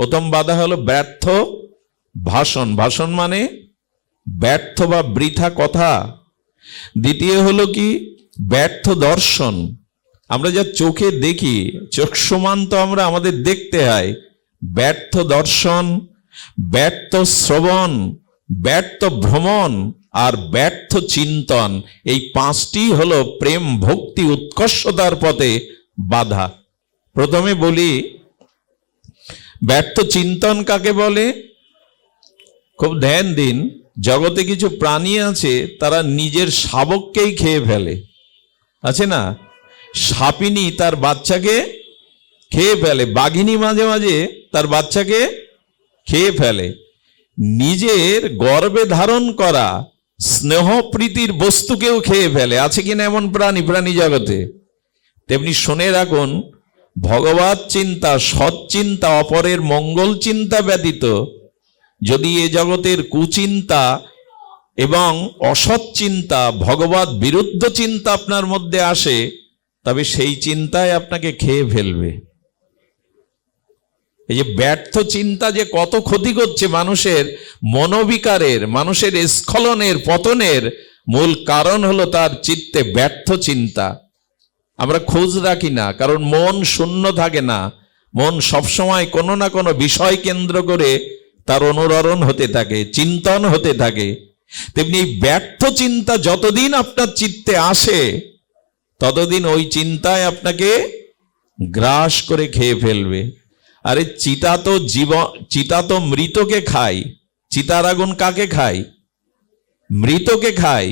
প্রথম বাধা হলো ব্যর্থ ভাষণ। ভাষণ মানে ব্যর্থ বা বৃথা কথা। দ্বিতীয় হলো কি? ব্যর্থ দর্শন। আমরা যা চোখে দেখি, চোখ সমান তো আমরা আমাদের দেখতে হয়। ব্যর্থ দর্শন, ব্যর্থ শ্রবণ, ব্যর্থ ভ্রমণ আর ব্যর্থ চিন্তন, এই পাঁচটি হলো প্রেম ভক্তি উৎকর্ষতার পথে বাধা। প্রথমে বলি, ব্যর্থ চিন্তন কাকে বলে? খুব ধ্যান দিন, জগতে কিছু প্রাণী আছে তারা নিজের শাবককেই খেয়ে ফেলে। আছে না? সাপিনী তার বাচ্চাকে খেয়ে ফেলে, বাঘিনী মাঝে মাঝে তার বাচ্চাকে খেয়ে ফেলে। নিজের গর্ভে ধারণ করা স্নেহ প্রীতির বস্তুকেও খেয়ে ফেলে। আছে কিনা এমন প্রাণী প্রাণী জগতে? তেমনি শুনে রাখুন, ভগবত চিন্তা, সৎ চিন্তা, অপরের মঙ্গল চিন্তা ব্যতীত যদি এ জগতের কুচিন্তা এবং অসৎ চিন্তা, ভগবত বিরুদ্ধ চিন্তা আপনার মধ্যে আসে, তবে সেই চিন্তায় আপনাকে খেয়ে ফেলবে। এই যে ব্যর্থ চিন্তা যে কত ক্ষতি করছে মানুষের মনোবিকারের, মানুষের স্খলনের, পতনের মূল কারণ হলো তার চিত্তে ব্যর্থ চিন্তা। আমরা খোঁজ রাখি না, কারণ মন শূন্য থাকে না। মন সবসময় কোনো না কোনো বিষয় কেন্দ্র করে তার অনুরণন হতে থাকে, চিন্তন হতে থাকে। তেমনি ব্যর্থ চিন্তা যতদিন আপনার চিত্তে আসে, ততদিন ওই চিন্তায় আপনাকে গ্রাস করে খেয়ে ফেলবে। আরে চিতা তো মৃতকে খায়। চিতার আগুন কাকে খায়? মৃতকে খায়।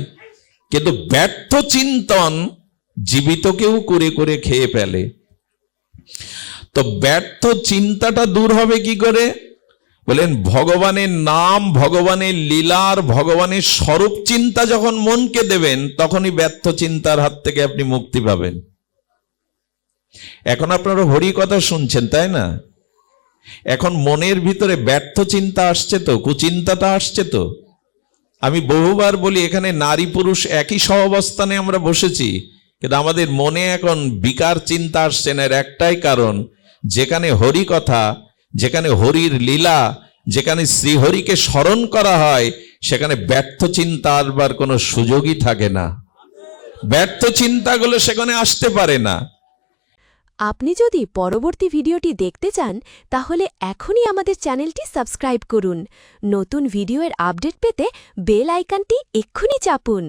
কিন্তু ব্যর্থ চিন্তন জীবিতকেও করে করে খেয়ে ফেলে। তো ব্যর্থ চিন্তাটা দূর হবে কি করে? বলেন, ভগবানের নাম, ভগবানের লীলার, ভগবানের স্বরূপ চিন্তা যখন মনকে দেবেন, তখনই ব্যর্থ চিন্তার হাত থেকে আপনি মুক্তি পাবেন। এখন আপনারা হরি কথা শুনছেন, তাই না? এখন মনের ভিতরে ব্যর্থ চিন্তা আসছে তো, কুচিন্তাটা আসছে তো। আমি বহুবার বলি, এখানে নারী পুরুষ একই সহাবস্থানে আমরা বসেছি, কিন্তু আমাদের মনে এখন বিকার চিন্তা আসছে না। এর একটাই কারণ, যেখানে হরি কথা, যেখানে হরির লীলা, যেখানে শ্রীহরিকে স্মরণ করা হয়, সেখানে ব্যর্থ চিন্তা আসবার কোনো সুযোগই থাকে না। ব্যর্থ চিন্তাগুলো সেখানে আসতে পারে না। আপনি যদি পরবর্তী ভিডিওটি দেখতে চান, তাহলে এখনই আমাদের চ্যানেলটি সাবস্ক্রাইব করুন। নতুন ভিডিওর আপডেট পেতে বেল আইকনটি এক্ষুনি চাপুন।